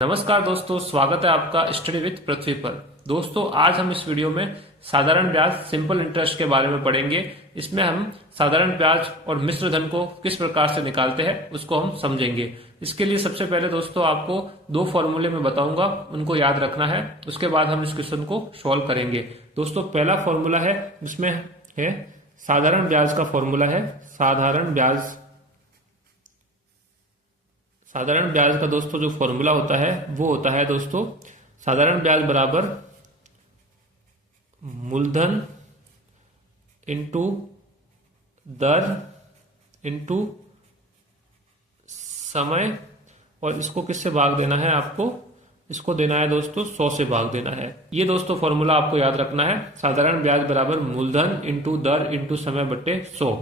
नमस्कार दोस्तों, स्वागत है आपका स्टडी विद पृथ्वी पर। दोस्तों, आज हम इस वीडियो में साधारण ब्याज सिंपल इंटरेस्ट के बारे में पढ़ेंगे। इसमें हम साधारण ब्याज और मिश्र धन को किस प्रकार से निकालते हैं उसको हम समझेंगे। इसके लिए सबसे पहले दोस्तों आपको दो फॉर्मूले में बताऊंगा, उनको याद रखना है। उसके बाद हम इस क्वेश्चन को सॉल्व करेंगे। दोस्तों, पहला फॉर्मूला है जिसमें है साधारण ब्याज का फॉर्मूला है साधारण ब्याज का दोस्तों जो फॉर्मूला होता है वो होता है दोस्तों साधारण ब्याज बराबर मूलधन इंटू दर इंटू समय, और इसको किससे भाग देना है, आपको इसको देना है दोस्तों 100 से भाग देना है। ये दोस्तों फॉर्मूला आपको याद रखना है, साधारण ब्याज बराबर मूलधन इंटू दर इंटू समय बटे 100।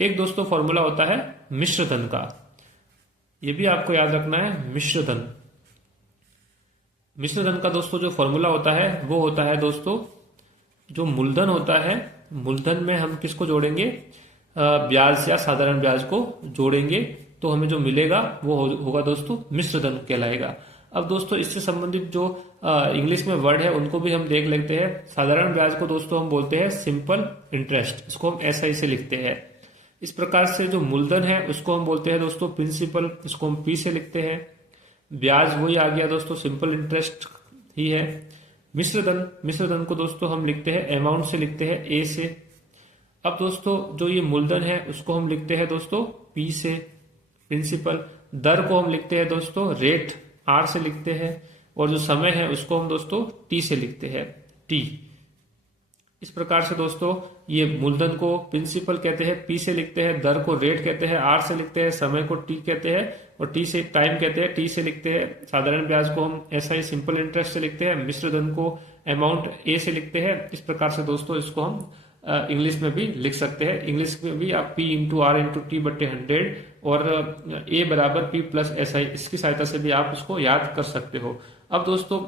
एक दोस्तों फॉर्मूला होता है मिश्र धन का, ये भी आपको याद रखना है। मिश्र धन का दोस्तों जो फॉर्मूला होता है वो होता है दोस्तों, जो मूलधन होता है, मूलधन में हम किसको जोड़ेंगे, ब्याज या साधारण ब्याज को जोड़ेंगे तो हमें जो मिलेगा वो होगा दोस्तों मिश्र धन कहलाएगा। अब दोस्तों इससे संबंधित जो इंग्लिश में वर्ड है उनको भी हम देख लेते हैं। साधारण ब्याज को दोस्तों हम बोलते हैं सिंपल इंटरेस्ट, इसको हम SI से लिखते हैं। इस प्रकार से जो मूलधन है उसको हम बोलते हैं दोस्तों प्रिंसिपल, इसको हम P से लिखते हैं। ब्याज वही आ गया दोस्तों, सिंपल इंटरेस्ट ही है। मिश्र धन को दोस्तों हम लिखते हैं अमाउंट से लिखते हैं A से। अब दोस्तों जो ये मूलधन है उसको हम लिखते हैं दोस्तों P से प्रिंसिपल, दर को हम लिखते हैं दोस्तों रेट R से लिखते हैं, और जो समय है उसको हम दोस्तों T से लिखते हैं T। इस प्रकार से दोस्तों ये मूलधन को प्रिंसिपल कहते हैं, P से लिखते हैं, दर को रेट कहते हैं, R से लिखते हैं, समय को T कहते हैं, और T से टाइम कहते हैं, T से लिखते हैं। साधारण ब्याज को हम SI सिंपल इंटरेस्ट से लिखते हैं, मिश्र धन को अमाउंट A से लिखते हैं। इस प्रकार से दोस्तों इसको हम इंग्लिश में भी लिख सकते हैं। इंग्लिश में भी आप P into R into T बटे 100 और A बराबर P प्लस SI, इसकी सहायता से भी आप इसको याद कर सकते हो। अब दोस्तों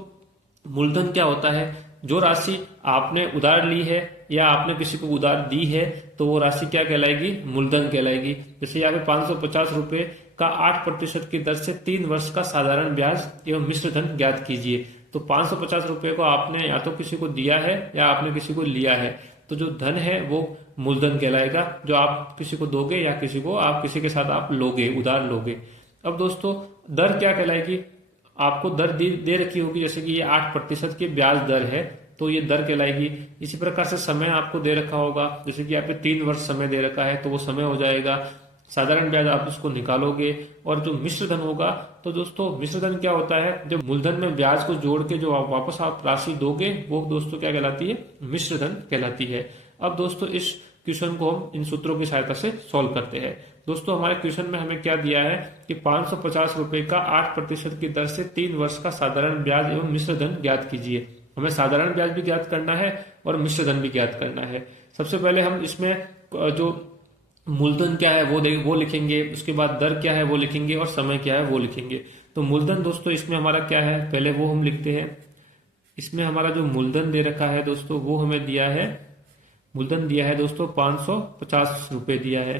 मूलधन क्या होता है, जो राशि आपने उधार ली है या आपने किसी को उधार दी है तो वो राशि क्या कहलाएगी, मूलधन कहलाएगी। जैसे यहाँ पे 550 रुपए का 8% की दर से 3 वर्ष का साधारण ब्याज एवं मिश्र धन ज्ञात कीजिए। तो 550 रुपए को आपने या तो किसी को दिया है या आपने किसी को लिया है, तो जो धन है वो मूलधन कहलाएगा, जो आप किसी को दोगे या किसी के साथ आप लोगे, उधार लोगे। अब दोस्तों दर क्या कहलाएगी, आपको दर दे रखी होगी, जैसे कि ये 8% की ब्याज दर है तो ये दर कहलाएगी। इसी प्रकार से समय आपको दे रखा होगा, जैसे कि यहाँ पे 3 वर्ष समय दे रखा है तो वो समय हो जाएगा। साधारण ब्याज आप इसको निकालोगे। और जो मिश्र धन होगा, तो दोस्तों मिश्र धन क्या होता है, जब मूलधन में ब्याज को जोड़ के जो वापस आप राशि दोगे वो दोस्तों क्या कहलाती है, मिश्र धन कहलाती है। अब दोस्तों इस क्वेश्चन को हम इन सूत्रों की सहायता से सॉल्व करते हैं। दोस्तों हमारे क्वेश्चन में हमें क्या दिया है कि 550 रुपए का 8% की दर से 3 वर्ष का साधारण ब्याज एवं मिश्र धन ज्ञात कीजिए। हमें साधारण ब्याज भी ज्ञात करना है और मिश्र धन भी ज्ञात करना है। सबसे पहले हम इसमें जो मूलधन क्या है वो लिखेंगे, उसके बाद दर क्या है वो लिखेंगे, और समय क्या है वो लिखेंगे। तो मूलधन दोस्तों इसमें हमारा क्या है, पहले वो हम लिखते हैं। इसमें हमारा जो मूलधन दे रखा है दोस्तों वो हमें दिया है, मूलधन दिया है दोस्तों 550 रुपए दिया है।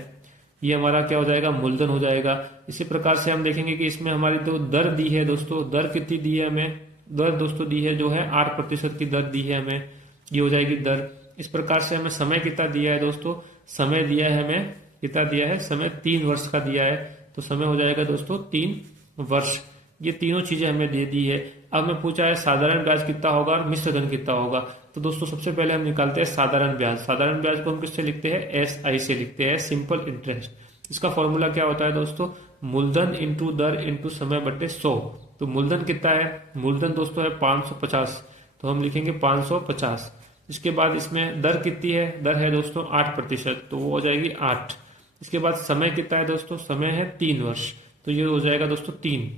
ये हमारा क्या हो जाएगा, मूलधन हो जाएगा। इसी प्रकार से हम देखेंगे कि इसमें हमारी तो दर दी है दोस्तों, दर कितनी दी है हमें, दर दोस्तों दी है जो है 8% की दर दी है हमें, ये हो जाएगी दर। इस प्रकार से हमें समय कितना दिया है दोस्तों, समय दिया है हमें, कितना दिया है, समय 3 वर्ष का दिया है, तो समय हो जाएगा दोस्तों 3 वर्ष। ये तीनों चीजें हमें दे दी है। अब हमें पूछा है साधारण ब्याज कितना होगा और मिश्र धन कितना होगा। तो दोस्तों सबसे पहले हम निकालते हैं साधारण ब्याज। साधारण ब्याज को हम किससे लिखते हैं, SI से लिखते हैं, सिंपल इंटरेस्ट। इसका फॉर्मूला क्या होता है दोस्तों, मूलधन इंटू दर इंटू समय बटे 100। तो मूलधन कितना है, मूलधन दोस्तों है 550, तो हम लिखेंगे 550। इसके बाद इसमें दर कितनी है, दर है दोस्तों 8%, तो वो हो जाएगी 8। इसके बाद समय कितना है दोस्तों, समय है 3 वर्ष, तो ये हो जाएगा दोस्तों 3।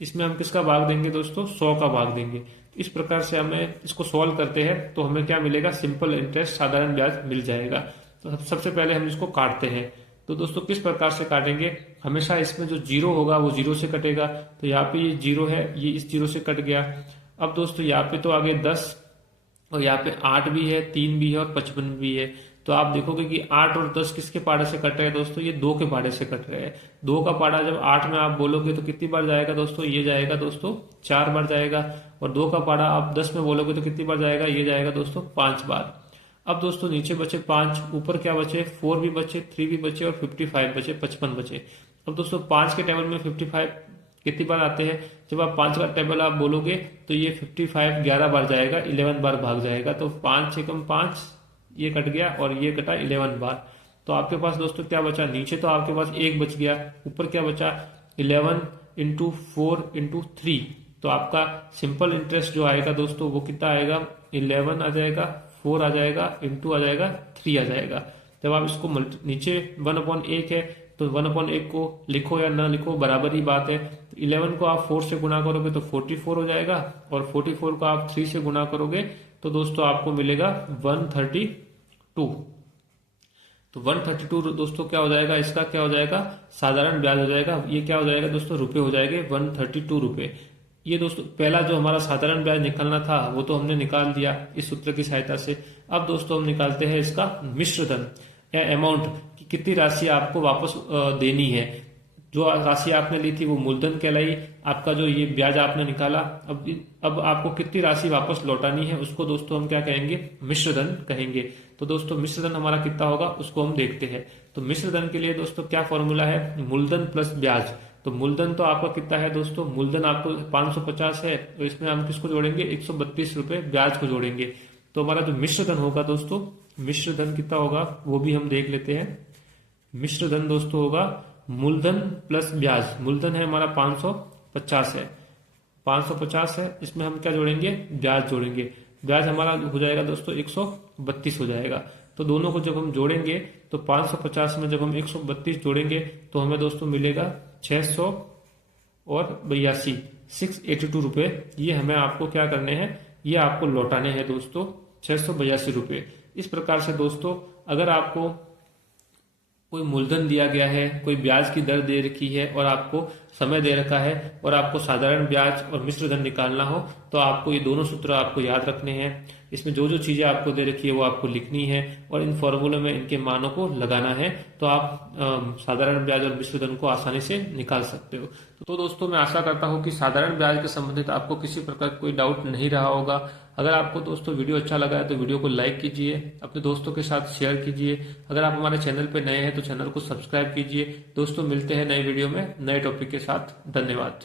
इसमें हम किसका भाग देंगे दोस्तों, 100 का भाग देंगे। इस प्रकार से हमें इसको सॉल्व करते हैं तो हमें क्या मिलेगा, सिंपल इंटरेस्ट साधारण ब्याज मिल जाएगा। तो सबसे पहले हम इसको काटते हैं। तो दोस्तों किस प्रकार से काटेंगे, हमेशा इसमें जो जीरो होगा वो जीरो से कटेगा। तो यहाँ पे ये जीरो है, ये इस जीरो से कट गया। अब दोस्तों यहाँ पे तो आगे 10 और यहाँ पे 8 भी है, 3 भी है और 55 भी है। तो आप देखोगे कि 8 और 10 किसके पाड़े से कट रहे हैं दोस्तों, ये 2 के पाड़े से कट रहे हैं। 2 का पाड़ा जब 8 में आप बोलोगे तो कितनी बार जाएगा दोस्तों, ये जाएगा दोस्तों 4 बार जाएगा। और 2 का पाड़ा आप 10 में बोलोगे तो कितनी बार जाएगा, ये जाएगा दोस्तों 5 बार। अब दोस्तों नीचे बचे 5, ऊपर क्या बचे, 4 भी बचे, 3 भी बचे और 55 बचे, 55 बचे। अब दोस्तों 5 के टेबल में 55 कितनी बार आते हैं, जब आप 5 का टेबल आप बोलोगे तो ये 55 11 बार जाएगा, 11 बार भाग जाएगा। तो 5 एकम 5, ये कट गया और ये कटा 11 बार। तो आपके पास दोस्तों क्या बचा, नीचे तो आपके पास 1 बच गया, ऊपर क्या बचा 11 इंटू 4 इंटू 3। तो आपका सिंपल इंटरेस्ट जो आएगा दोस्तों वो कितना आएगा, 11 आ जाएगा, 4 आ जाएगा, इंटू आ जाएगा 3 आ जाएगा। जब आप इसको नीचे 1/1 है तो 1/1 को लिखो या ना लिखो बराबर ही बात है। 11 को आप 4 से गुणा करोगे तो 44 हो जाएगा, और 44 को आप 3 से गुणा करोगे तो दोस्तों आपको मिलेगा 132। तो 132 दोस्तों क्या हो जाएगा, इसका क्या हो जाएगा, साधारण ब्याज हो जाएगा। ये क्या हो जाएगा दोस्तों, रुपए हो जाएंगे 132 रुपए। ये दोस्तों पहला जो हमारा साधारण ब्याज निकालना था वो तो हमने निकाल दिया इस सूत्र की सहायता से। अब दोस्तों हम निकालते हैं इसका मिश्र धन या अमाउंट, कि कितनी राशि आपको वापस देनी है। जो राशि आपने ली थी वो मूलधन कहलाई, आपका जो ये ब्याज आपने निकाला, अब आपको कितनी राशि वापस लौटानी है उसको दोस्तों हम क्या कहेंगे, मिश्र धन कहेंगे। तो दोस्तों मिश्र धन हमारा कितना होगा उसको हम देखते हैं। तो मिश्र धन के लिए दोस्तों क्या फॉर्मूला है, मूलधन प्लस ब्याज। तो मूलधन तो आपका कितना है दोस्तों, मूलधन आपको 550 है, तो इसमें हम किसको जोड़ेंगे, 132 रुपए ब्याज को जोड़ेंगे। तो हमारा जो मिश्र धन होगा दोस्तों, मिश्र धन कितना होगा वो भी हम देख लेते हैं। मिश्र धन दोस्तों होगा मूलधन प्लस ब्याज। मूलधन है हमारा 550 है, 550 है, इसमें हम क्या जोड़ेंगे, ब्याज जोड़ेंगे। ब्याज हमारा हो जाएगा दोस्तों 132 हो जाएगा। तो दोनों को जब हम जोड़ेंगे तो 550 में जब हम 132 जोड़ेंगे तो हमें दोस्तों मिलेगा 600 और 82, 682 रुपए। ये हमें आपको क्या करने हैं, ये आपको लौटाने हैं दोस्तों 682 रुपए। इस प्रकार से दोस्तों अगर आपको कोई मूलधन दिया गया है, कोई ब्याज की दर दे रखी है और आपको समय दे रखा है और आपको साधारण ब्याज और मिश्र धन निकालना हो तो आपको ये दोनों सूत्र आपको याद रखने हैं। इसमें जो जो चीजें आपको दे रखी है वो आपको लिखनी है और इन फॉर्मूले में इनके मानों को लगाना है, तो आप साधारण ब्याज और मिश्र धन को आसानी से निकाल सकते हो। तो दोस्तों मैं आशा करता हूँ कि साधारण ब्याज के संबंधित आपको किसी प्रकार कोई डाउट नहीं रहा होगा। अगर आपको दोस्तों वीडियो अच्छा लगा है तो वीडियो को लाइक कीजिए, अपने दोस्तों के साथ शेयर कीजिए। अगर आप हमारे चैनल पर नए हैं तो चैनल को सब्सक्राइब कीजिए। दोस्तों मिलते हैं नए वीडियो में नए टॉपिक के साथ। धन्यवाद।